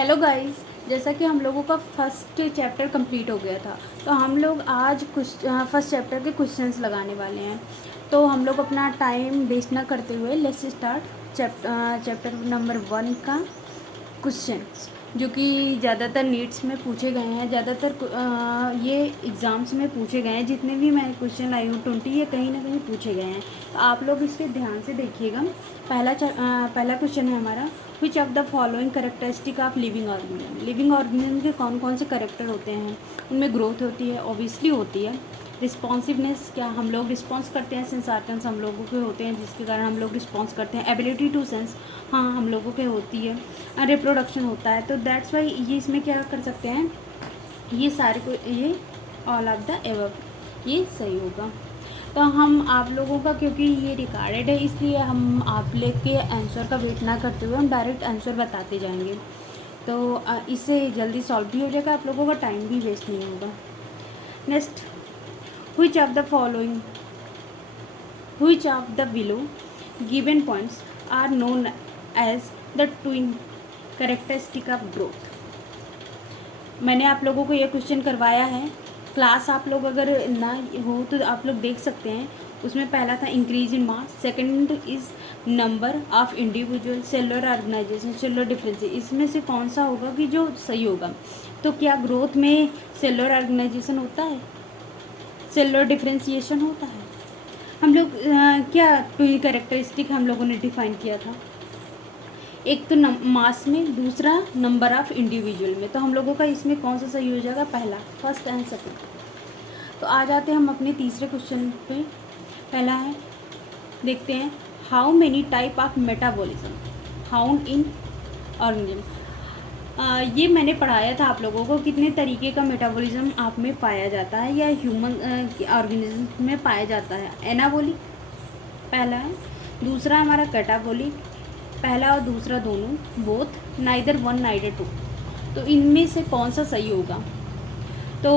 Hello guys, जैसा कि हम लोगों का फर्स्ट चैप्टर कंप्लीट हो गया था, तो हम लोग आज कुछ फर्स्ट चैप्टर के क्वेश्चंस लगाने वाले हैं। तो हम लोग अपना टाइम वेस्ट ना करते हुए लेट्स स्टार्ट चैप्टर नंबर 1 का क्वेश्चंस, जो कि ज़्यादातर नीट्स में पूछे गए हैं। ज़्यादातर ये एग्ज़ाम्स में पूछे गए हैं। जितने भी मैं क्वेश्चन आई हूँ 20, ये कहीं ना कहीं पूछे गए हैं, तो आप लोग इसके ध्यान से देखिएगा। पहला क्वेश्चन है हमारा, which of the following characteristic of living organism. Living organism के कौन कौन से करेक्टर होते हैं? उनमें ग्रोथ होती है, ऑब्वियसली होती है। रिस्पॉन्सिवनेस, क्या हम लोग रिस्पॉन्स करते हैं? सेंस ऑर्गन्स हम लोगों के होते हैं जिसके कारण हम लोग रिस्पॉन्स करते हैं। एबिलिटी टू सेंस, हाँ, हम लोगों के होती है। रिप्रोडक्शन होता है, तो दैट्स वाई ये इसमें क्या कर सकते हैं, ये सारे को, ये ऑल ऑफ द एबव, ये सही होगा। तो हम आप लोगों का, क्योंकि ये रिकॉर्डेड है, इसलिए हम आप लोग के आंसर का वेट ना करते हुए हम डायरेक्ट आंसर बताते जाएंगे। तो इससे जल्दी सॉल्व भी हो जाएगा, आप लोगों का टाइम भी वेस्ट नहीं होगा। Next, which of the following which of the below given points are known as the twin characteristic of growth। मैंने आप लोगों को ये क्वेश्चन करवाया है। क्लास आप लोग अगर ना हो तो आप लोग देख सकते हैं। उसमें पहला था increase in mass, second is number of individual, cellular organisation, cellular difference. इसमें से कौन सा होगा कि जो सही होगा? तो क्या ग्रोथ में सेलुलर ऑर्गेनाइजेशन होता है, सेलुलर डिफरेंशिएशन होता है? हम लोग क्या टू कैरेक्टरिस्टिक हम लोगों ने डिफाइन किया था? एक तो मास में, दूसरा नंबर ऑफ इंडिविजुअल में। तो हम लोगों का इसमें कौन सा सही हो जाएगा? पहला, फर्स्ट एंड सेकंड। तो आ जाते हैं हम अपने तीसरे क्वेश्चन पे। पहला है, देखते हैं, how many type of metabolism found in organism. ये मैंने पढ़ाया था आप लोगों को, कितने तरीके का मेटाबॉलिज्म आप में पाया जाता है या ह्यूमन ऑर्गेनिज्म में पाया जाता है। एनाबॉलिक पहला है, दूसरा हमारा कैटाबॉलिक, पहला और दूसरा दोनों, both, neither one neither two. तो इनमें से कौन सा सही होगा? तो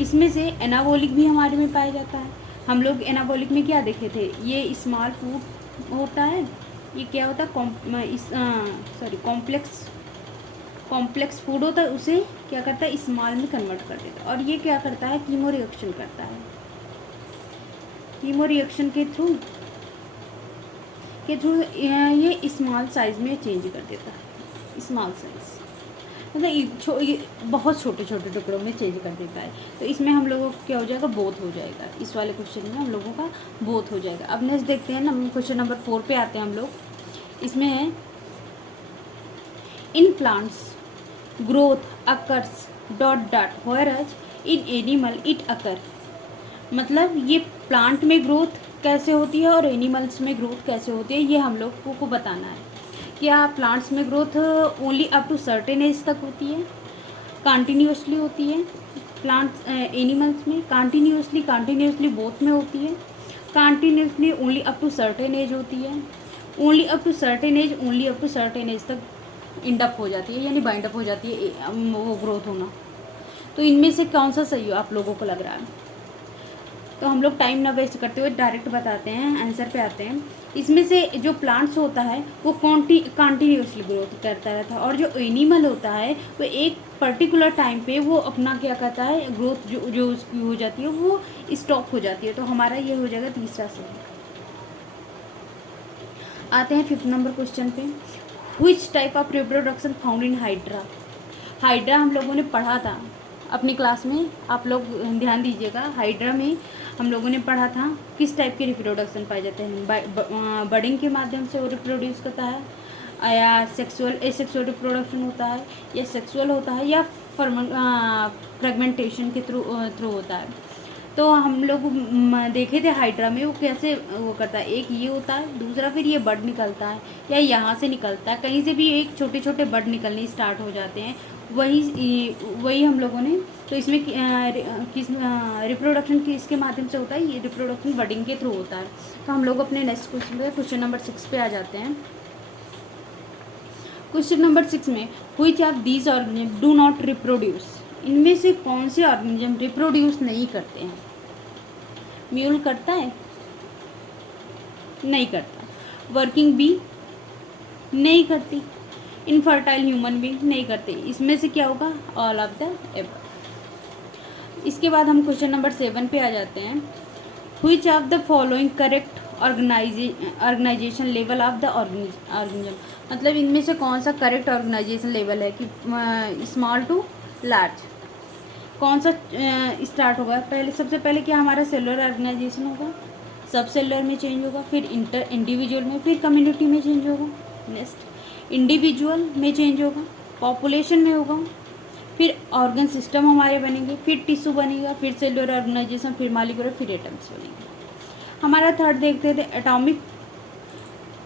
इसमें से एनाबॉलिक भी हमारे में पाया जाता है। हम लोग एनाबॉलिक में क्या देखे थे? ये स्मॉल फूड होता है, ये क्या होता है, कॉम्प्लेक्स फूड होता है, उसे क्या करता है, स्मॉल में कन्वर्ट कर देता है। और ये क्या करता है, कीमो रिएक्शन करता है। कीमो रिएक्शन के थ्रू ये स्मॉल साइज में चेंज कर देता है। स्मॉल साइज मतलब ये बहुत छोटे छोटे टुकड़ों में चेंज कर देता है। तो इसमें हम लोगों को क्या हो जाएगा? बोथ हो जाएगा। इस वाले क्वेश्चन में हम लोगों का बोथ हो जाएगा। अब नेक्स्ट देखते हैं ना, क्वेश्चन नंबर 4 पे आते हैं हम लोग। इसमें है, in plants growth occurs dot dot whereas in animal it occur. मतलब ये प्लांट में ग्रोथ कैसे होती है और एनिमल्स में ग्रोथ कैसे होती है, ये हम लोग को बताना है। क्या प्लांट्स में growth only up to certain age तक होती है, कंटिन्यूसली होती है? प्लांट्स एनिमल्स में कंटिन्यूसली बोथ में होती है। Continuously only up to certain age होती है। Only up to certain age, only up to certain age तक इंडअप हो जाती है, यानी बाइंड अप हो जाती है वो ग्रोथ होना। तो इनमें से कौन सा सही हो आप लोगों को लग रहा है? तो हम लोग टाइम ना वेस्ट करते हुए डायरेक्ट बताते हैं, आंसर पे आते हैं। इसमें से जो प्लांट्स होता है वो कंटिन्यूसली ग्रोथ करता रहता है, और जो एनिमल होता है वो एक पर्टिकुलर टाइम पे वो अपना क्या करता है, ग्रोथ जो उसकी हो जाती है वो स्टॉप हो जाती है। तो हमारा ये हो जाएगा तीसरा सही। आते हैं 5th नंबर क्वेश्चन पे, which type of reproduction found in hydra. Hydra हम लोगों ने पढ़ा था अपनी क्लास में, आप लोग ध्यान दीजिएगा। हाइड्रा में हम लोगों ने पढ़ा था किस टाइप के रिप्रोडक्शन पाए जाते हैं। बडिंग के माध्यम से वो रिप्रोड्यूस करता है, या सेक्सुअल एसेक्सुअल रिप्रोडक्शन होता है, या सेक्सुअल होता है, या फ्रेगमेंटेशन के थ्रू होता है। तो हम लोग देखे थे हाइड्रा में वो कैसे वो करता है। एक ये होता है, दूसरा फिर ये बड निकलता है, या यहाँ से निकलता है, कहीं से भी एक छोटे छोटे बड निकलने स्टार्ट हो जाते हैं। वही हम लोगों ने, तो इसमें किस रिप्रोडक्शन किसके माध्यम से होता है? ये रिप्रोडक्शन बडिंग के थ्रू होता है। तो हम लोग अपने नेक्स्ट क्वेश्चन पे, क्वेश्चन नंबर 6 पे आ जाते हैं। क्वेश्चन नंबर 6 में, which of these organism do not reproduce. इनमें से कौन से ऑर्गेनिज्म रिप्रोड्यूस नहीं करते हैं? म्यूल करता है? नहीं करता। वर्किंग बी नहीं करती। इनफर्टाइल ह्यूमन बींग नहीं करते। इसमें से क्या होगा? All of the above. इसके बाद हम क्वेश्चन नंबर 7 पे आ जाते हैं। Which of the following correct organisation level of the organism, मतलब इनमें से कौन सा करेक्ट ऑर्गेनाइजेशन लेवल है कि स्मॉल टू लार्ज, कौन सा स्टार्ट होगा? पहले सबसे पहले क्या हमारा सेलुलर ऑर्गेनाइजेशन होगा, सब सेलुलर में चेंज होगा, फिर इंडिविजुअल में, फिर कम्युनिटी में चेंज होगा, नेक्स्ट इंडिविजुअल में चेंज होगा, पॉपुलेशन में होगा, फिर ऑर्गन सिस्टम हमारे बनेंगे, फिर टिश्यू बनेगा, फिर सेलुलर ऑर्गेनाइजेशन, फिर मॉलिक्यूलर, फिर एटम्स बनेंगे। हमारा थर्ड देखते थे एटॉमिक।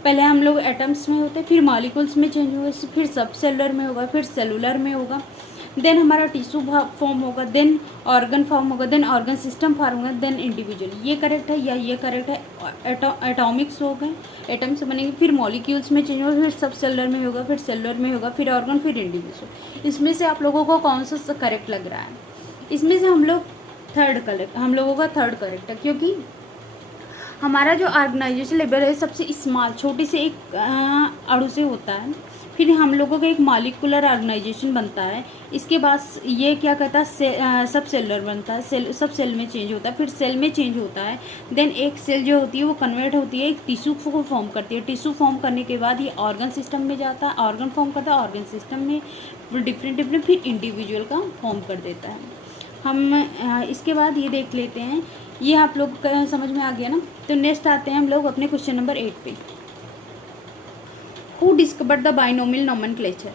पहले हम लोग एटम्स में होते, फिर मॉलिक्यूल्स में चेंज होगा, फिर सब सेलुलर में होगा, फिर सेलुलर में होगा, देन हमारा टिश्यू फॉर्म होगा, देन ऑर्गन फॉर्म होगा, देन ऑर्गन सिस्टम फॉर्म होगा, देन इंडिविजुअल। ये करेक्ट है या ये करेक्ट है? एटॉमिक्स हो गए, एटम्स बनेंगे, फिर मॉलिक्यूल्स में चेंज होगा, फिर सब सेलुलर में होगा, फिर सेलुलर में होगा, फिर ऑर्गन, फिर इंडिविजुअल। इसमें से आप लोगों को कौन सा करेक्ट लग रहा है? इसमें से हम लोगों का थर्ड करेक्ट है, क्योंकि हमारा जो ऑर्गेनाइजेशन लेवल है सबसे स्मॉल, छोटे से एक अणु से होता है, फिर हम लोगों का एक मॉलिक्यूलर ऑर्गेनाइजेशन बनता है, इसके बाद ये क्या कहता है सब सेलुलर बनता है, सब सेल में चेंज होता है, फिर सेल में चेंज होता है, देन एक सेल जो होती है वो कन्वर्ट होती है, एक टिश्यू को फॉर्म करती है, टिश्यू फॉर्म करने के बाद ये ऑर्गन सिस्टम में जाता है, ऑर्गन फॉर्म करता है, ऑर्गन सिस्टम में डिफरेंट फिर इंडिविजुअल का फॉर्म कर देता है। हम इसके बाद ये देख लेते हैं, ये आप लोग समझ में आ गया ना। तो नेक्स्ट आते हैं हम लोग अपने क्वेश्चन नंबर 8 पे। Who discovered the binomial nomenclature?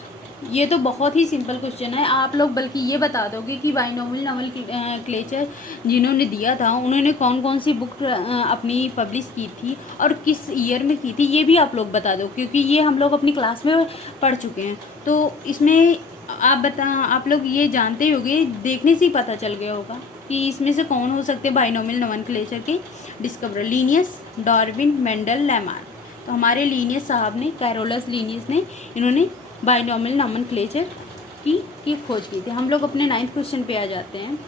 ये तो बहुत ही सिंपल क्वेश्चन है, आप लोग बल्कि ये बता दोगे कि बाइनोमियल नोमेनक्लेचर जिन्होंने दिया था उन्होंने कौन कौन सी बुक अपनी पब्लिश की थी और किस ईयर में की थी, ये भी आप लोग बता दो, क्योंकि ये हम लोग अपनी क्लास में पढ़ चुके हैं। तो इसमें आप लोग ये जानते होंगे, देखने से ही पता चल गया होगा कि इसमें से कौन हो सकते हैं बाइनोमियल नोमेनक्लेचर के discoverer. Linnaeus, Darwin, Mendel, Lamarck. तो हमारे लीनियस साहब ने, कैरोलस लीनियस ने, इन्होंने बाइनोमियल नोमेनक्लेचर की खोज की थी। हम लोग अपने 9th क्वेश्चन पे आ जाते हैं।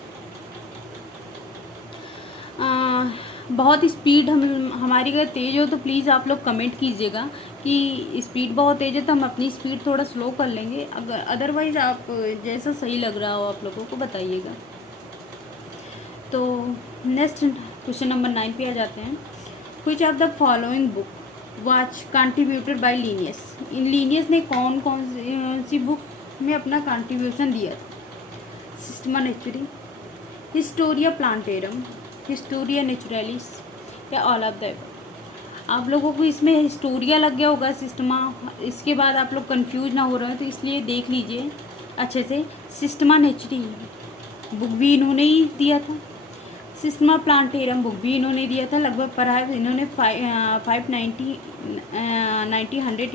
बहुत स्पीड हमारी अगर तेज़ हो तो प्लीज़ आप लोग कमेंट कीजिएगा कि स्पीड बहुत तेज़ है, तो हम अपनी स्पीड थोड़ा स्लो कर लेंगे, अगर अदरवाइज़ आप जैसा सही लग रहा हो आप लोगों को बताइएगा। तो नेक्स्ट क्वेश्चन नंबर 9 पे आ जाते हैं। Which of the following book was contributed by Linnaeus? In Linnaeus ने कौन कौन सी बुक में अपना कंट्रीब्यूशन दिया था? Systema नेचुरी, Historia plantarum, Historia naturalis या ऑल ऑफ द एबव? आप लोगों को इसमें हिस्टोरिया लग गया होगा, सिस्टमा, इसके बाद आप लोग कंफ्यूज ना हो रहे हो, तो इसलिए देख लीजिए अच्छे से। सिस्टमा नेचुरी बुक भी इन्होंने ही दिया था, सिस्टमा प्लांटेरम बुक भी इन्होंने दिया था, लगभग पढ़ाया इन्होंने 590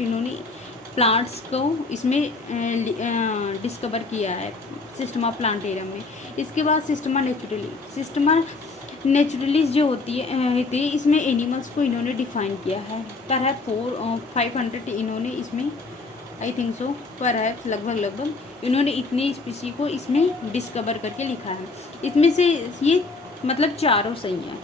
इन्होंने प्लांट्स को इसमें डिस्कवर किया है सिस्टमा प्लांटेरम में। इसके बाद सिस्टमा नेचुरलिस जो होती है इसमें एनिमल्स को इन्होंने डिफाइन किया है। पर है 500 इन्होंने इसमें, आई थिंक सो, पर है लगभग इन्होंने इतनी स्पीसी को इसमें डिस्कवर करके लिखा है। इसमें से ये मतलब चारों सही हैं,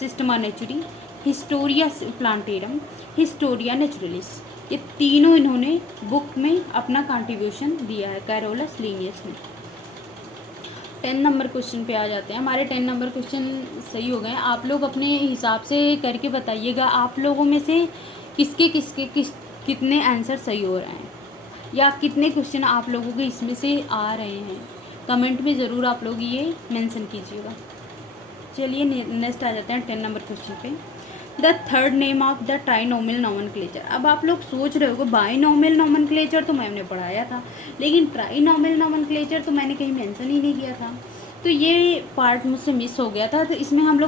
Systema नेचुरी, Historia plantarum, Historia naturalis, ये तीनों इन्होंने बुक में अपना कंट्रीब्यूशन दिया है कैरोलस लीनियस ने। 10 नंबर क्वेश्चन पे आ जाते हैं। हमारे 10 नंबर क्वेश्चन सही हो गए। आप लोग अपने हिसाब से करके बताइएगा आप लोगों में से कितने आंसर सही हो रहे हैं, या कितने क्वेश्चन आप लोगों के इसमें से आ रहे हैं। कमेंट में ज़रूर आप लोग ये मेंशन कीजिएगा। चलिए नेक्स्ट आ जाते हैं 10 नंबर क्वेश्चन पे। The third name of the trinomial nomenclature. अब आप लोग सोच रहे हो बाइनोमियल नोमेनक्लेचर तो मैंने पढ़ाया था, लेकिन ट्राइनोमियल नोमेनक्लेचर तो मैंने कहीं मेंशन ही नहीं किया था, तो ये पार्ट मुझसे मिस हो गया था। तो इसमें हम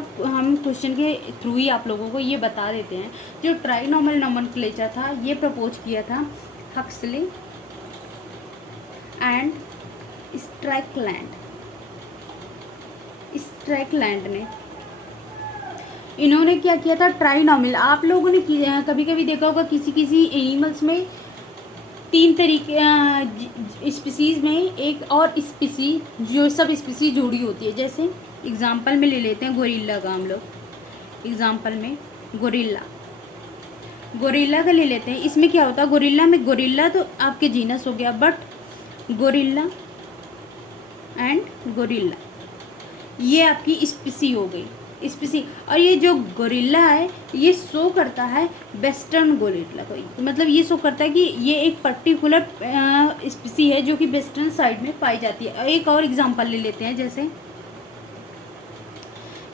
क्वेश्चन के थ्रू ही आप लोगों को ये बता देते हैं। जो ट्राइनोमियल नोमेनक्लेचर था ये प्रपोज किया था हक्सले एंड स्ट्रैकलैंड ने। इन्होंने क्या किया था, ट्राइनोमियल। आप लोगों ने कभी कभी देखा होगा किसी एनिमल्स में 3 तरीके स्पीसीज़ में एक और स्पीसीज, जो सब स्पीसीज जुड़ी होती है। जैसे एग्जांपल में ले लेते हैं गोरिल्ला का हम लोग, एग्जांपल में गोरिल्ला, गोरिल्ला का ले लेते हैं। इसमें क्या होता है, गोरिल्ला में, गोरिल्ला तो आपके जीनस हो गया, बट गोरिल्ला एंड गोरिल्ला ये आपकी स्पीसी हो गई, स्पीसी। और ये जो गोरिल्ला है ये शो करता है वेस्टर्न गोरिल्ला को, मतलब ये शो करता है कि ये एक पर्टिकुलर स्पीसी है जो कि वेस्टर्न साइड में पाई जाती है। एक और एग्जांपल ले लेते हैं,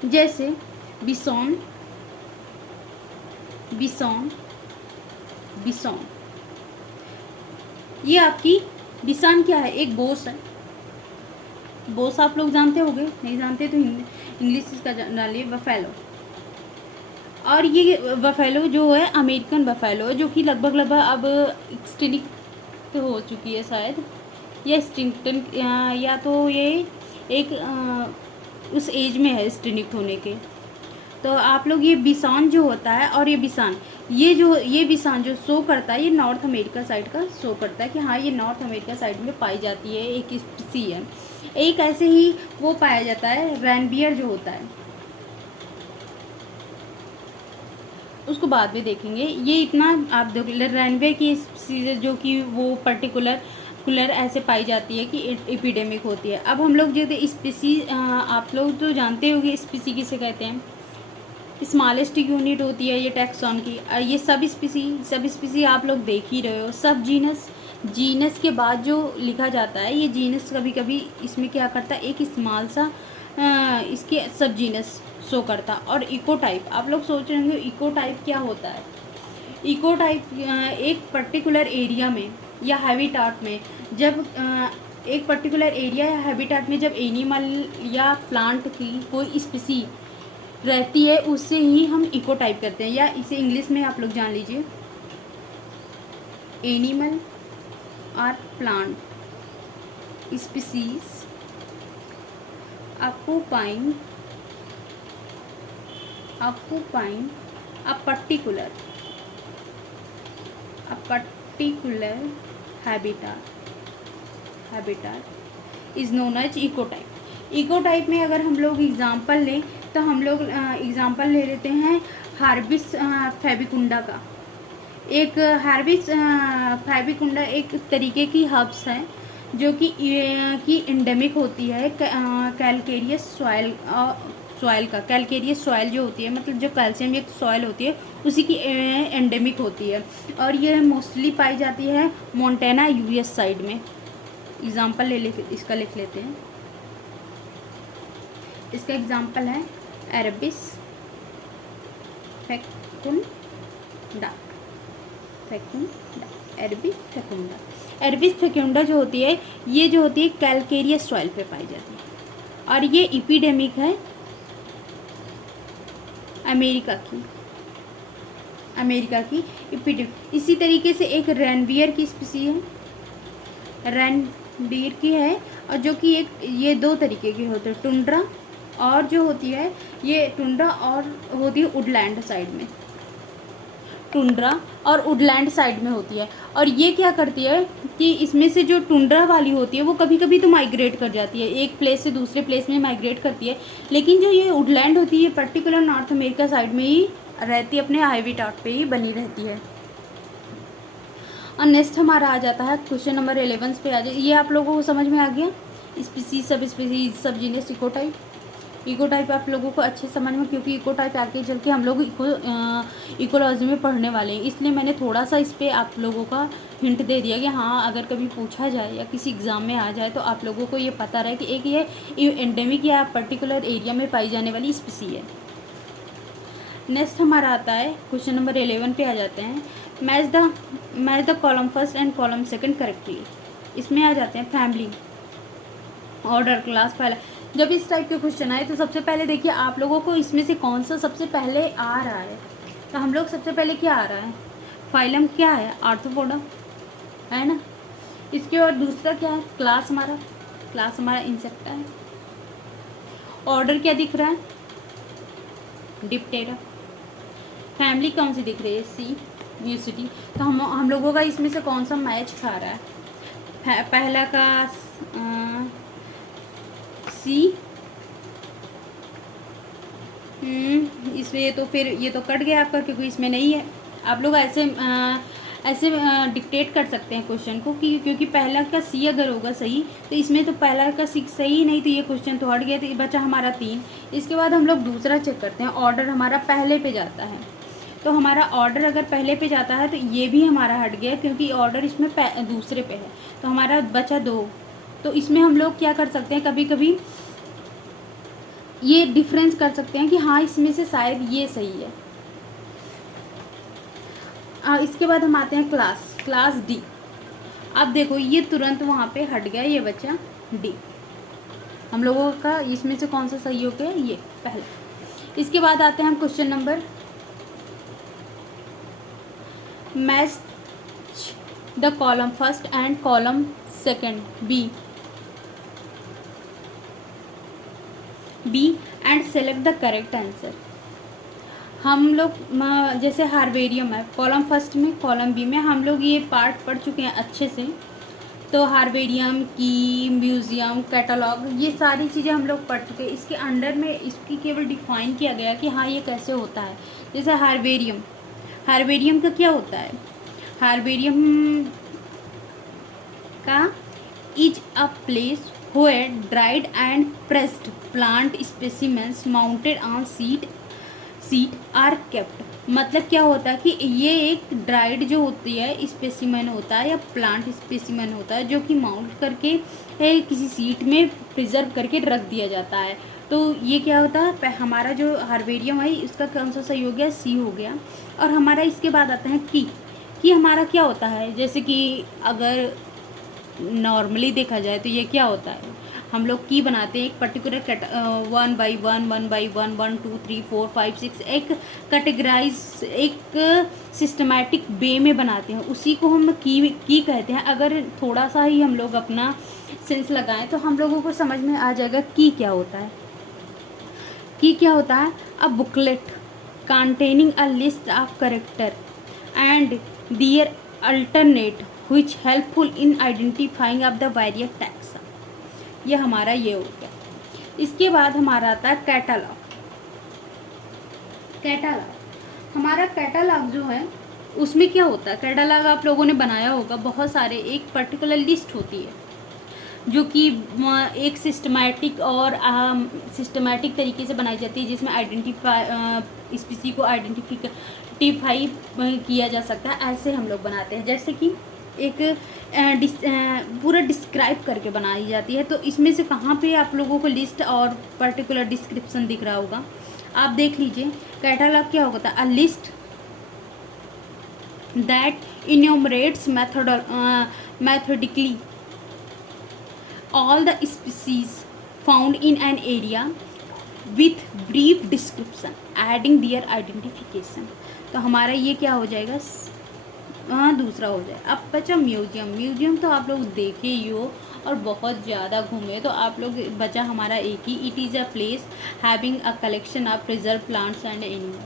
जैसे बिसॉन, बिसॉन, बिसॉन। ये आपकी बिसॉन क्या है, एक बोस है। बोस आप लोग जानते होंगे, नहीं जानते तो इंग्लिश इसका डालिए, बफेलो। और ये बफेलो जो है अमेरिकन बफेलो है, जो कि लगभग अब एक्सटिंक्ट हो चुकी है शायद, या एक्सटिंक्टन, या तो ये एक उस एज में है एक्सटिंक्ट होने के। तो आप लोग ये बिसॉन जो होता है, और ये बिसॉन, ये बिसॉन जो शो करता है, ये नॉर्थ अमेरिका साइड का शो करता है कि हाँ ये नॉर्थ अमेरिका साइड में पाई जाती है, एक स्पीसी है। एक ऐसे ही वो पाया जाता है रेनबियर जो होता है, उसको बाद में देखेंगे। ये इतना आप देख, रेनबियर की स्पीसीज जो कि वो पर्टिकुलर ऐसे पाई जाती है कि एपिडेमिक होती है। अब हम लोग जो स्पीसी, आप लोग तो जानते होंगे स्पीसी किसे कहते हैं, स्मॉलेस्ट यूनिट होती है ये टैक्सॉन की। ये सब स्पीसी आप लोग देख ही रहे हो। सब जीनस के बाद जो लिखा जाता है, ये जीनस कभी कभी इसमें क्या करता है, एक स्मॉल सा इसके सब जीनस शो करता। और इको टाइप, आप लोग सोच रहे होंगे इको टाइप क्या होता है। इको टाइप एक पर्टिकुलर एरिया में या हैबिटाट में, जब एक पर्टिकुलर एरिया या हैबिटाट में जब एनिमल या प्लांट की कोई स्पीसी रहती है, उससे ही हम इको टाइप करते हैं। या इसे इंग्लिश में आप लोग जान लीजिए, एनिमल और plant species occupying a particular habitat is known as ecotype। Ecotype में अगर हम लोग एग्जांपल लें तो हम लोग एग्जांपल ले लेते हैं हार्बिस फैबिकुंडा का। एक हार्बिस फैबिकुंडा एक तरीके की हर्ब्स है जो कि एंडेमिक होती है कैलकेरियस सॉइल का। कैलकेरियस सॉइल जो होती है, मतलब जो कैल्शियम युक्त सॉइल होती है उसी की एंडेमिक होती है। और ये मोस्टली पाई जाती है मोंटेना यूएस साइड में। एग्जांपल इसका लिख लेते हैं। इसका एग्जांपल है अरबिस फेकुंडा, अरबिस फेकुंडा जो होती है, ये जो होती है कैलकेरियस सॉइल पे पाई जाती है। और ये एपिडेमिक है अमेरिका की एपिडेमिक। इसी तरीके से एक रेनडियर की स्पीसी है, रेनडियर की है, और जो कि ये दो तरीके के होते हैं, टुंड्रा और जो होती है ये टुंड्रा और होती है वुडलैंड साइड में, टुंड्रा और वुडलैंड साइड में होती है। और ये क्या करती है कि इसमें से जो टुंड्रा वाली होती है वो कभी कभी तो माइग्रेट कर जाती है, एक प्लेस से दूसरे प्लेस में माइग्रेट करती है, लेकिन जो ये वुडलैंड होती है पर्टिकुलर नॉर्थ अमेरिका साइड में ही रहती है, अपने हैबिटाट पे ही बनी रहती है। और नेक्स्ट हमारा आ जाता है क्वेश्चन नंबर 11 पे आ जाए। ये आप लोगों को समझ में आ गया, स्पीसीज, सब जीनस, इकोटाइप आप लोगों को अच्छे समझ में, क्योंकि इकोटाइप आगे चल के हम लोग इकोलॉजी में पढ़ने वाले हैं, इसलिए मैंने थोड़ा सा इस पर आप लोगों का हिंट दे दिया कि हाँ अगर कभी पूछा जाए या किसी एग्ज़ाम में आ जाए तो आप लोगों को ये पता रहे कि एक ये एंडेमिक या पर्टिकुलर एरिया में पाई जाने वाली स्पीसी है। नेक्स्ट हमारा आता है क्वेश्चन नंबर 11 पे आ जाते हैं। Match the column first and column second correctly. इसमें आ जाते हैं फैमिली, ऑर्डर, क्लास, फाइल। जब इस टाइप के क्वेश्चन आए तो सबसे पहले देखिए आप लोगों को इसमें से कौन सा सबसे पहले आ रहा है। तो हम लोग सबसे पहले क्या आ रहा है, फाइलम क्या है, आर्थ्रोपोडा है ना। इसके और दूसरा क्या है, क्लास हमारा इंसेक्टा है। ऑर्डर क्या दिख रहा है, डिप्टेरा। फैमिली कौन सी दिख रही है, सी, म्यूसिटी। तो हम लोगों का इसमें से कौन सा मैच खा रहा है, पहला का सी। इसमें तो फिर ये तो कट गया आपका क्योंकि इसमें नहीं है। आप लोग ऐसे डिक्टेट कर सकते हैं क्वेश्चन को कि क्योंकि पहला का सी अगर होगा सही तो इसमें तो पहला का सी सही नहीं, तो ये क्वेश्चन तो हट गया, तो बचा हमारा 3। इसके बाद हम लोग दूसरा चेक करते हैं, ऑर्डर हमारा पहले पे जाता है, तो हमारा ऑर्डर अगर पहले पे जाता है तो ये भी हमारा हट गया क्योंकि ऑर्डर इसमें दूसरे पे है, तो हमारा बचा 2। तो इसमें हम लोग क्या कर सकते हैं, कभी कभी ये डिफरेंस कर सकते हैं कि हाँ इसमें से शायद ये सही है। इसके बाद हम आते हैं क्लास डी। अब देखो ये तुरंत वहाँ पे हट गया, ये बचा डी। हम लोगों का इसमें से कौन सा सही हो गया, ये पहला। इसके बाद आते हैं हम question number, match the column first and column second b and select the correct answer. हम लोग जैसे हार्बेरियम है, कॉलम फर्स्ट में कॉलम बी में हम लोग ये पार्ट पढ़ चुके हैं अच्छे से। तो हार्बेरियम की म्यूज़ियम कैटलॉग ये सारी चीज़ें हम लोग पढ़ चुके हैं। इसके अंडर में इसकी केवल डिफाइन किया गया कि हाँ ये कैसे होता है। जैसे हार्बेरियम का क्या होता है, हार्बेरियम का is a place where dried and pressed plant specimens mounted on sheet are kept. मतलब क्या होता है कि ये एक ड्राइड जो होती है स्पेसिमन होता है या प्लांट स्पेसिमन होता है जो कि माउंट करके किसी सीट में प्रिजर्व करके रख दिया जाता है। तो ये क्या होता है, हमारा जो हार्बेरियम है इसका कौन सा सही हो गया, सी हो गया। और हमारा इसके बाद आता है की हमारा क्या होता है, जैसे कि अगर नॉर्मली देखा जाए तो ये क्या होता है, हम लोग की बनाते हैं एक पर्टिकुलर 1 by 1 1 by 1 1 2 3 4 5 6 एक कैटेगराइज एक सिस्टमैटिक वे में बनाते हैं, उसी को हम की कहते हैं। अगर थोड़ा सा ही हम लोग अपना सेंस लगाएं तो हम लोगों को समझ में आ जाएगा की क्या होता है। की क्या होता है, a booklet containing a list of character and their alternate which helpful in identifying of the various taxa। ये हमारा ये हो गया। इसके बाद हमारा आता है कैटालॉग। हमारा कैटालॉग जो है उसमें क्या होता है, कैटालॉग आप लोगों ने बनाया होगा, बहुत सारे एक पर्टिकुलर लिस्ट होती है जो कि एक सिस्टमैटिक तरीके से बनाई जाती है, जिसमें आइडेंटिफाई स्पीसी को आइडेंटिफाई किया जा सकता है। ऐसे हम लोग बनाते हैं, जैसे कि एक पूरा डिस्क्राइब करके बनाई जाती है। तो इसमें से कहाँ पे आप लोगों को लिस्ट और पर्टिकुलर डिस्क्रिप्शन दिख रहा होगा, आप देख लीजिए। कैटालॉग क्या होता है, a list that enumerates methodically all the species found in an area with brief description adding their identification। तो हमारा ये क्या हो जाएगा, दूसरा हो जाए। अब बचा म्यूजियम तो आप लोग देखे ही हो और बहुत ज़्यादा घूमे, तो आप लोग बचा हमारा एक ही, it is a place having a collection of preserve plants and animal.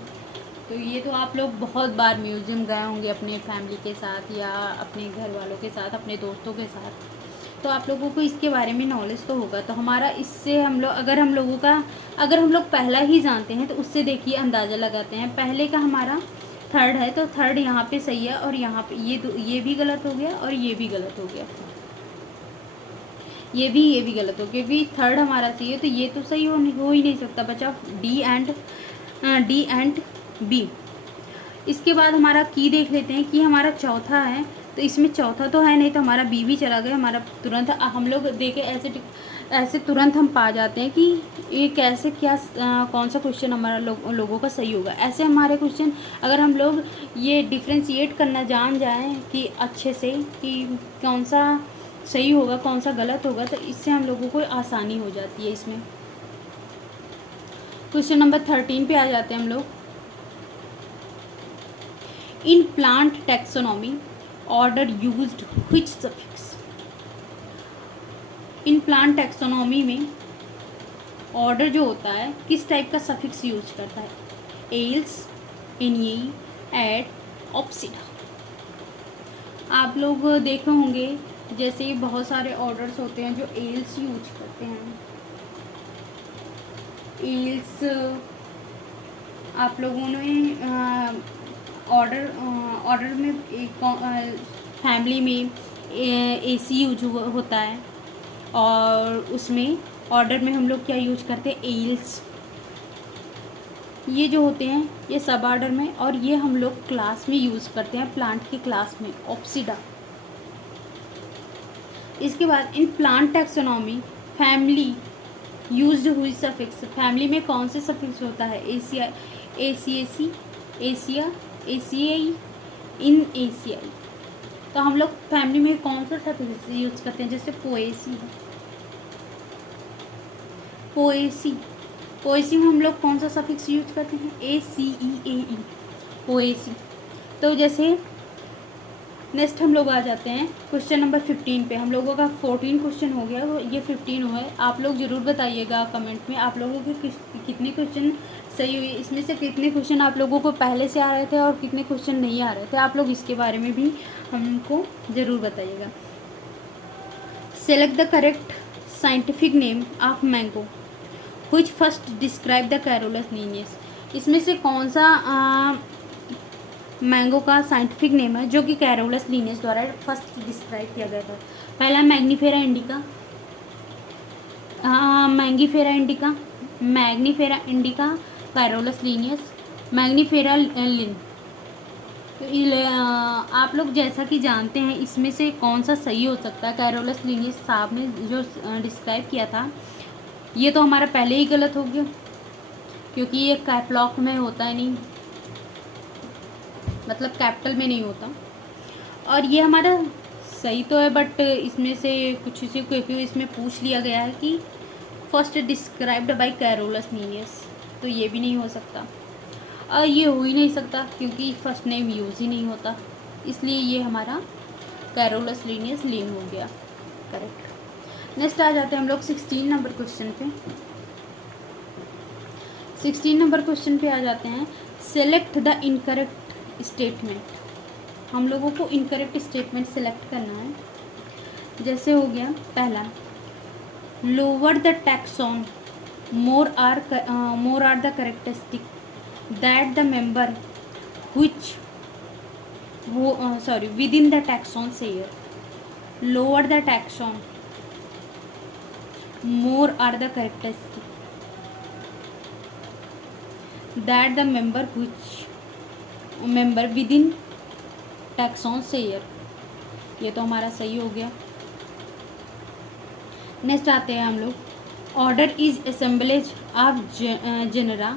तो ये तो आप लोग बहुत बार म्यूज़ियम गए होंगे अपने फैमिली के साथ या अपने घर वालों के साथ, अपने दोस्तों के साथ, तो आप लोगों को इसके बारे में नॉलेज तो होगा। तो हमारा इससे हम लोग अगर हम लोग पहला ही जानते हैं तो उससे देखिए अंदाज़ा लगाते हैं। पहले का हमारा थर्ड है, तो थर्ड यहाँ पे सही है और यहाँ पे ये भी गलत हो गया और ये भी गलत हो गया, ये भी गलत हो गया, क्योंकि थर्ड हमारा सही है तो ये तो सही हो ही नहीं सकता। बचा डी एंड बी। इसके बाद हमारा की देख लेते हैं कि हमारा चौथा है, तो इसमें चौथा तो है नहीं, तो हमारा बी भी चला गया। हमारा तुरंत हम लोग देखे ऐसे तुरंत हम पा जाते हैं कि ये कैसे कौन सा क्वेश्चन हमारा लोगों का सही होगा। ऐसे हमारे क्वेश्चन अगर हम लोग ये डिफ्रेंशिएट करना जान जाएं कि अच्छे से कि कौन सा सही होगा कौन सा गलत होगा, तो इससे हम लोगों को आसानी हो जाती है। इसमें क्वेश्चन नंबर 13 पे आ जाते हैं हम लोग। In plant taxonomy order used which suffix. In plant taxonomy में ऑर्डर जो होता है किस टाइप का सफिक्स यूज करता है, एल्स, इनियई, एड, ऑप्सिडा। आप लोग देखे होंगे जैसे बहुत सारे ऑर्डर्स होते हैं जो एल्स यूज करते हैं। एल्स आप लोगों ने ऑर्डर ऑर्डर में एक फैमिली में एसी यूज होता है, और उसमें ऑर्डर में हम लोग क्या यूज करते हैं, एल्स। ये जो होते हैं ये सब ऑर्डर में, और ये हम लोग क्लास में यूज़ करते हैं, प्लांट की क्लास में, ऑप्सिडा। इसके बाद in plant taxonomy family used हुई सफिक्स, फैमिली में कौन से सफिक्स होता है, एशिया, एसिएसी, एशिया, एशियाई, इन एशियाई। तो हम लोग फैमिली में कौन सा सफिक्स यूज करते हैं, जैसे पोएसी है, पोएसी, पोएसी में हम लोग कौन सा सफिक्स यूज करते हैं, ACEAE, पोएसी। तो जैसे नेक्स्ट हम लोग आ जाते हैं क्वेश्चन नंबर 15 पे। हम लोगों का 14 क्वेश्चन हो गया, ये 15 हुआ है। आप लोग ज़रूर बताइएगा कमेंट में आप लोगों के कितने क्वेश्चन सही हुए, इसमें से कितने क्वेश्चन आप लोगों को पहले से आ रहे थे और कितने क्वेश्चन नहीं आ रहे थे। आप लोग इसके बारे में भी हमको ज़रूर बताइएगा। Select the correct scientific name of mango which first describe the Carolus Linnaeus. इसमें से कौन सा मैंगो का साइंटिफिक नेम है जो कि कैरोलस लीनियस द्वारा फर्स्ट डिस्क्राइब किया गया था। पहला Mangifera indica, Mangifera indica, Mangifera indica, Carolus Linnaeus, Mangifera Linn. तो आप लोग जैसा कि जानते हैं इसमें से कौन सा सही हो सकता है, कैरोलस लीनियस साहब ने जो डिस्क्राइब किया था ये तो हमारा पहले ही गलत हो गया, क्योंकि ये कैपलॉक में होता है नहीं, मतलब कैपिटल में नहीं होता। और ये हमारा सही तो है, बट इसमें से कुछ इसी क्योंकि इसमें पूछ लिया गया है कि first described bye Carolus Linnaeus, तो ये भी नहीं हो सकता। और ये हो ही नहीं सकता क्योंकि फर्स्ट नेम यूज़ ही नहीं होता, इसलिए ये हमारा कैरोलस लीनियस लिन हो गया करेक्ट। नेक्स्ट आ जाते हैं हम लोग 16 नंबर क्वेश्चन पे। 16 नंबर क्वेश्चन पे आ जाते हैं। Select the incorrect statement. हम लोगों को इनकरेक्ट स्टेटमेंट सेलेक्ट करना है। जैसे हो गया पहला, lower the taxon more are the characteristic that the member which within the taxon sayer. Lower the taxon more are the characteristic that the member within taxon sayer। ये तो हमारा सही हो गया। नेक्स्ट आते हैं हम लोग, order is assemblage of genera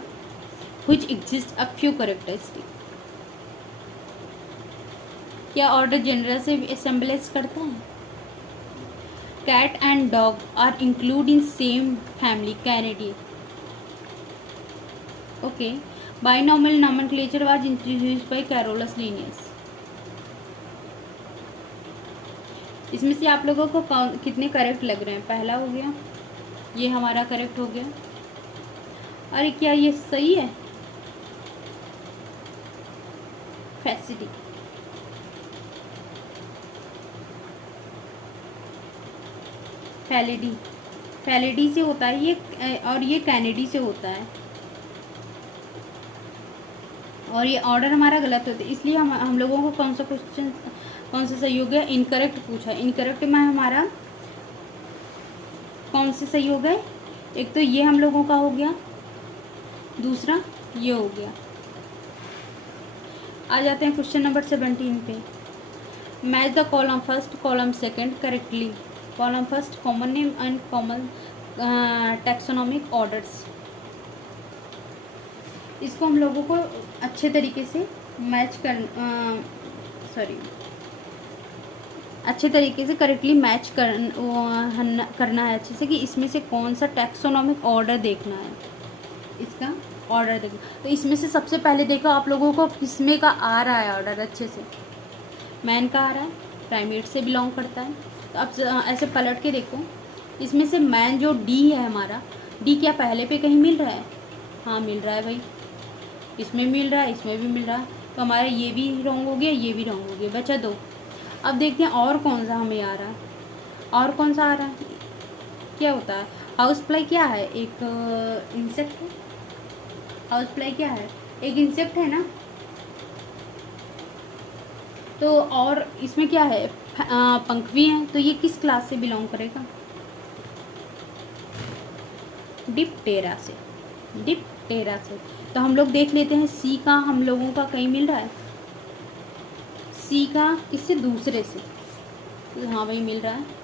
which exist a few characteristic। क्या ऑर्डर जेनरा से असेंबलेज करता है। Cat and dog are include in same family canidae. Okay, binomial nomenclature was introduced by Carolus Linnaeus. इसमें से आप लोगों को कितने करेक्ट लग रहे हैं। पहला हो गया, ये हमारा करेक्ट हो गया। अरे क्या ये सही है, फैसिडी, फैलिडी, फैलिडी से होता है ये, और ये कैनेडी से होता है, और ये ऑर्डर हमारा गलत होता है, इसलिए हम लोगों को कौन सा क्वेश्चन कौन सा सही हो गया, इनकरेक्ट पूछा। इनकरेक्ट में हमारा कौन से सही हो गए, एक तो ये हम लोगों का हो गया, दूसरा ये हो गया। आ जाते हैं क्वेश्चन नंबर 17 पे। Match the column first column second correctly. Column first common name and common taxonomic orders. इसको हम लोगों को अच्छे तरीके से मैच अच्छे तरीके से करेक्टली मैच करना है अच्छे से, कि इसमें से कौन सा टैक्सोनॉमिक ऑर्डर देखना है, इसका ऑर्डर देखना। तो इसमें से सबसे पहले देखो आप लोगों को किसमें का आ रहा है ऑर्डर अच्छे से। मैन का आ रहा है, प्राइमेट से बिलोंग करता है। तो अब ऐसे पलट के देखो, इसमें से मैन जो डी है हमारा, डी क्या पहले पे कहीं मिल रहा है, हाँ मिल रहा है भाई, इसमें मिल रहा है, इसमें भी मिल रहा है। तो हमारा ये भी रॉन्ग हो गया, ये भी रॉन्ग हो गया, बचा दो। अब देखते हैं और कौन सा हमें आ रहा है, और कौन सा आ रहा है, क्या होता है। हाउस फ्लाई क्या है, एक इंसेक्ट है। हाउस फ्लाई क्या है, एक इंसेक्ट है ना, तो और इसमें क्या है, पंख भी हैं, तो ये किस क्लास से बिलोंग करेगा? डिप्टेरा से, डिप्टेरा से। तो हम लोग देख लेते हैं सी का हम लोगों का कहीं मिल रहा है, सी का किससे, दूसरे से, तो हाँ वही मिल रहा है।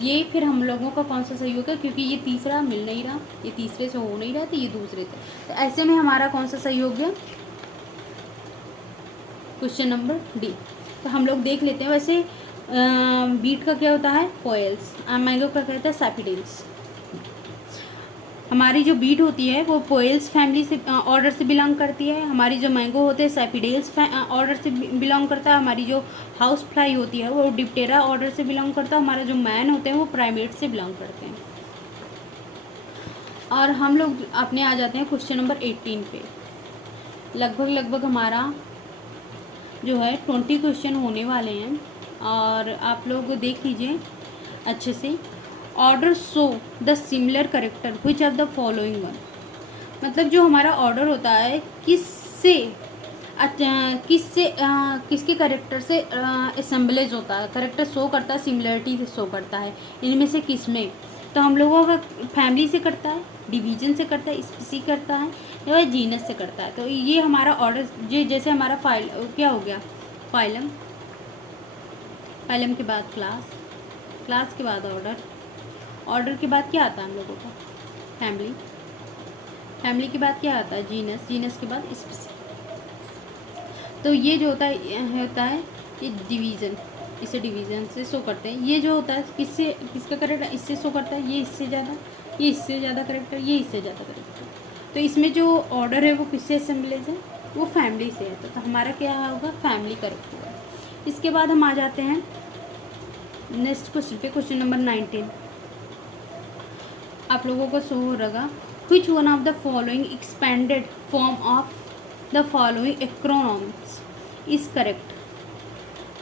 ये फिर हम लोगों का कौन सा सही होगा, क्योंकि ये तीसरा मिल नहीं रहा, ये तीसरे से हो नहीं रहा, तो ये दूसरे से, तो ऐसे में हमारा कौन सा सही हो गया, क्वेश्चन नंबर डी। तो हम लोग देख लेते हैं। वैसे बीट का क्या होता है, पोएल्स, मैंगो का क्या होता है, सैपिडेल्स। हमारी जो बीट होती है वो पोएल्स फैमिली से ऑर्डर से बिलोंग करती है। हमारी जो मैंगो होते हैं सैपिडेल्स ऑर्डर से बिलोंग करता है। हमारी जो हाउस फ्लाई होती है वो डिप्टेरा ऑर्डर से बिलोंग करता है। हमारा जो मैन होते हैं वो प्राइमेट से बिलोंग करते हैं। और हम लोग अपने आ जाते हैं क्वेश्चन नंबर 18 पे। लगभग हमारा जो है 20 क्वेश्चन होने वाले हैं, और आप लोग देख लीजिए अच्छे से। Order show the similar character which of the following one, मतलब जो हमारा ऑर्डर होता है किससे किसके करेक्टर से असेंबलेज होता है, करेक्टर शो करता है, सिमिलरिटी से शो करता है, इनमें से किस में। तो हम लोगों का फैमिली से करता है, डिवीजन से करता है, स्पीसी करता है, या जीनस से करता है। तो ये हमारा ऑर्डर, ये जैसे हमारा फाइल क्या हो गया, फाइलम, फाइलम के बाद क्लास, क्लास के बाद ऑर्डर, ऑर्डर के बाद क्या आता है हम लोगों का, फैमिली, फैमिली के बाद क्या आता है, जीनस, जीनस के बाद स्पीसी। तो ये जो होता है ये डिवीज़न, इसे डिवीज़न से शो करते हैं। ये जो होता है किससे, किसका करेक्टर इससे शो करता है, ये इससे ज़्यादा, ये इससे ज़्यादा करेक्टर, ये इससे ज़्यादा करेक्टर। तो इसमें जो ऑर्डर है वो किससे असेंबलेज है, वो फैमिली से है। तो हमारा क्या होगा, फैमिली करेक्ट होगा। इसके बाद हम आ जाते हैं नेक्स्ट क्वेश्चन पे, क्वेश्चन नंबर 19। आप लोगों को शो हो रहेगा, which one of the following expanded form of the following acronyms is correct?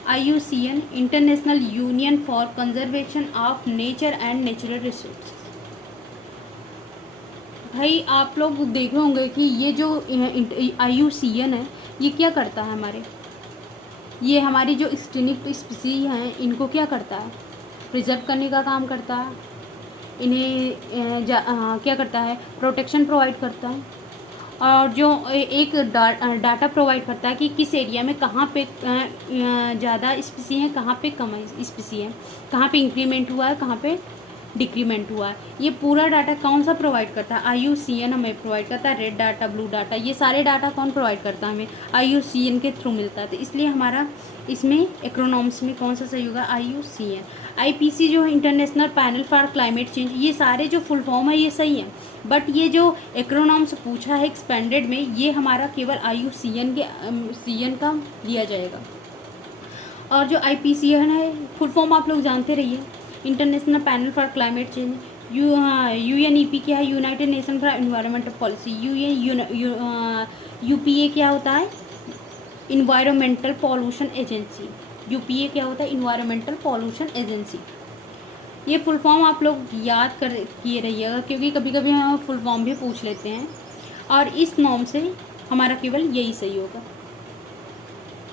IUCN, International Union for Conservation of Nature and Natural Resources। भाई आप लोग देख रहे होंगे कि ये जो IUCN है ये क्या करता है, हमारे ये हमारी जो एक्सटिंक्ट स्पीसीज हैं इनको क्या करता है, प्रिजर्व करने का काम करता है, इन्हें क्या करता है, प्रोटेक्शन प्रोवाइड करता है, और जो एक डाटा प्रोवाइड करता है कि किस एरिया में कहाँ पे ज़्यादा स्पीसी है, कहाँ पे कम स्पीसी है, कहाँ पे इंक्रीमेंट हुआ है, कहाँ पे डिक्रीमेंट हुआ है। ये पूरा डाटा कौन सा प्रोवाइड करता है, IUCN हमें प्रोवाइड करता है। रेड डाटा, ब्लू डाटा, ये सारे डाटा कौन प्रोवाइड करता है, हमें IUCN के थ्रू मिलता है। तो इसलिए हमारा इसमें एक्रोनॉम्स में कौन सा सही होगा, IUCN। IPC जो है international panel for climate change, ये सारे जो फुल फॉर्म है ये सही है, बट ये जो एक्रोनॉम्स पूछा है एक्सपेंडेड में, ये हमारा केवल IUCN का लिया जाएगा। और जो IPCN है फुल फॉर्म आप लोग जानते रहिए, international panel for climate change. UNEP क्या है, United nation for environmental policy. UPA क्या होता है, इन्वायरमेंटल पॉल्यूशन एजेंसी। UPA क्या होता है, इन्वायरमेंटल पॉल्यूशन एजेंसी। ये फुल फॉर्म आप लोग याद कर किए रहिएगा, क्योंकि कभी कभी हम फुल फॉर्म भी पूछ लेते हैं, और इस नॉर्म से हमारा केवल यही सही होगा,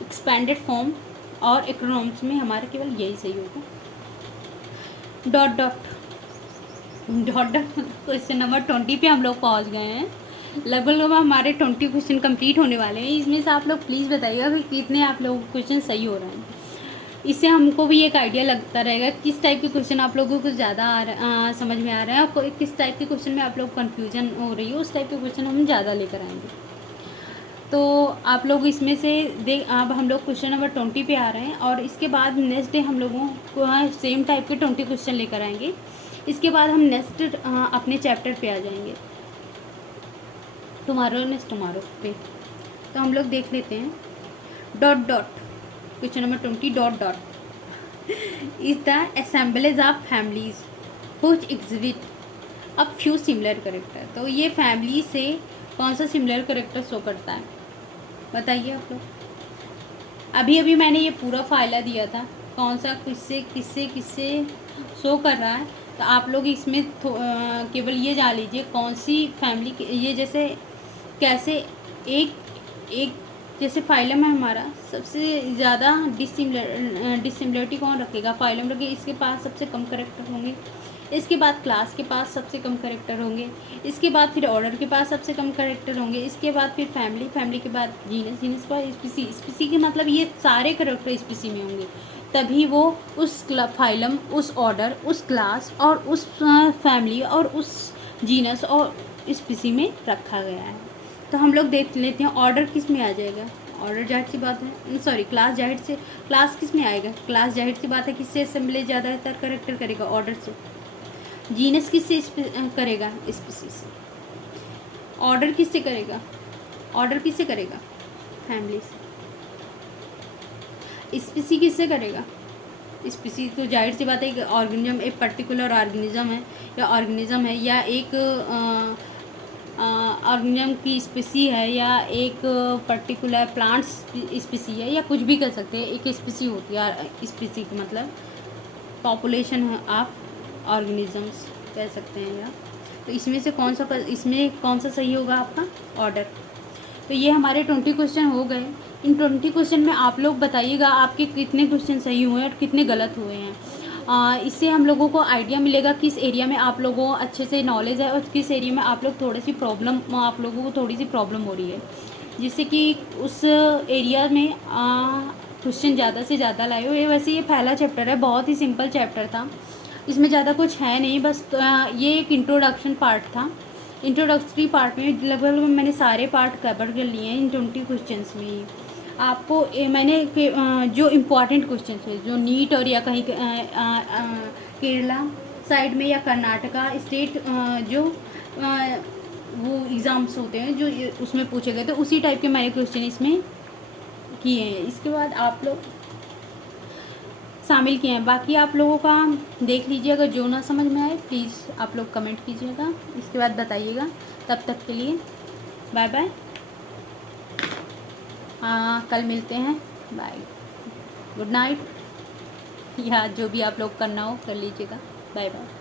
एक्सपेंडेड फॉर्म और एक्रोनॉम्स में हमारा केवल यही सही होगा। डॉट डॉट क्वेश्चन नंबर 20 पे हम लोग पहुंच गए हैं। लगभग हमारे 20 क्वेश्चन कंप्लीट होने वाले हैं। इसमें से आप लोग प्लीज़ बताइएगा कि कितने आप लोगों के क्वेश्चन सही हो रहे हैं। इससे हमको भी एक आइडिया लगता रहेगा किस टाइप के क्वेश्चन आप लोगों को ज़्यादा समझ में आ रहे हैं, और किस टाइप के क्वेश्चन में आप लोग कन्फ्यूजन हो रही है, उस टाइप के क्वेश्चन हम ज़्यादा लेकर आएंगे। तो आप लोग इसमें से अब हम लोग क्वेश्चन नंबर 20 पे आ रहे हैं, और इसके बाद नेक्स्ट डे हम लोगों को सेम टाइप के 20 क्वेश्चन लेकर आएंगे। इसके बाद हम नेक्स्ट अपने चैप्टर पे आ जाएंगे, टुमारो पे। तो हम लोग देख लेते हैं dot question number 20 dot is the assemblage of families which exhibit a few similar character. तो ये फैमिली से कौन सा सिमिलर करेक्टर शो करता है, बताइए आप लोग। अभी मैंने ये पूरा फाइला दिया था, कौन सा किससे किससे किससे शो कर रहा है। तो आप लोग इसमें केवल ये जान लीजिए कौन सी फैमिली, ये जैसे कैसे एक जैसे फाइलम है हमारा, सबसे ज़्यादा डिसिमिलरिटी कौन रखेगा? फाइलम रखेगा, इसके पास सबसे कम करेक्टर होंगे। इसके बाद क्लास के पास सबसे कम करेक्टर होंगे। इसके बाद फिर ऑर्डर के पास सबसे कम करेक्टर होंगे। इसके बाद फिर फैमिली के बाद जीनस के बाद स्पीसी के मतलब ये सारे करेक्टर स्पीसी में होंगे, तभी वो उस फाइलम, उस ऑर्डर, उस क्लास और उस फैमिली और उस जीनस और स्पीसी में रखा गया है। तो हम लोग देख लेते हैं ऑर्डर किस में आ जाएगा। ऑर्डर जाहिर सी बात है, सॉरी क्लास जाहिर से, क्लास किस में आएगा? क्लास जाहिर सी बात है किससे असेंबली ज़्यादातर करेक्टर करेगा? ऑर्डर से। जीनस किससे करेगा? स्पीसी से। ऑर्डर किससे करेगा? ऑर्डर किससे करेगा? फैमिली से। स्पीसी किससे करेगा? स्पीसी तो जाहिर सी बात है कि ऑर्गेनिज्म, एक पर्टिकुलर ऑर्गेनिज्म है या एक ऑर्गेनिज्म की स्पीसी है या एक पर्टिकुलर प्लांट स्पीसी है या कुछ भी कर सकते हैं। एक स्पीसी होती है, स्पीसी का मतलब पॉपुलेशन ऑफ ऑर्गेनिजम्स कह सकते हैं या। तो इसमें से इसमें कौन सा सही होगा आपका? ऑर्डर। तो ये हमारे 20 क्वेश्चन हो गए। इन 20 क्वेश्चन में आप लोग बताइएगा आपके कितने क्वेश्चन सही हुए हैं और कितने गलत हुए हैं। इससे हम लोगों को आइडिया मिलेगा किस एरिया में आप लोगों को अच्छे से नॉलेज है और किस एरिया में आप लोग आप लोगों को थोड़ी सी प्रॉब्लम हो रही है, जिससे कि उस एरिया में क्वेश्चन ज़्यादा से ज़्यादा लाए हो। ये वैसे ये पहला चैप्टर है, बहुत ही सिंपल चैप्टर था, इसमें ज़्यादा कुछ है नहीं, बस ये एक इंट्रोडक्शन पार्ट था। इंट्रोडक्टरी पार्ट में लगभग मैंने सारे पार्ट कवर कर लिए हैं इन 20 क्वेश्चंस में ही। आपको मैंने जो इम्पॉर्टेंट क्वेश्चन थे, जो नीट और या कहीं केरला साइड में या कर्नाटका स्टेट जो वो एग्ज़ाम्स होते हैं जो उसमें पूछे गए, तो उसी टाइप के मैंने क्वेश्चन इसमें किए हैं। इसके बाद आप लोग शामिल किए हैं, बाकी आप लोगों का देख लीजिए। अगर जो ना समझ में आए प्लीज़ आप लोग कमेंट कीजिएगा, इसके बाद बताइएगा। तब तक के लिए बाय बाय, कल मिलते हैं, बाय, गुड नाइट, या जो भी आप लोग करना हो कर लीजिएगा, बाय बाय।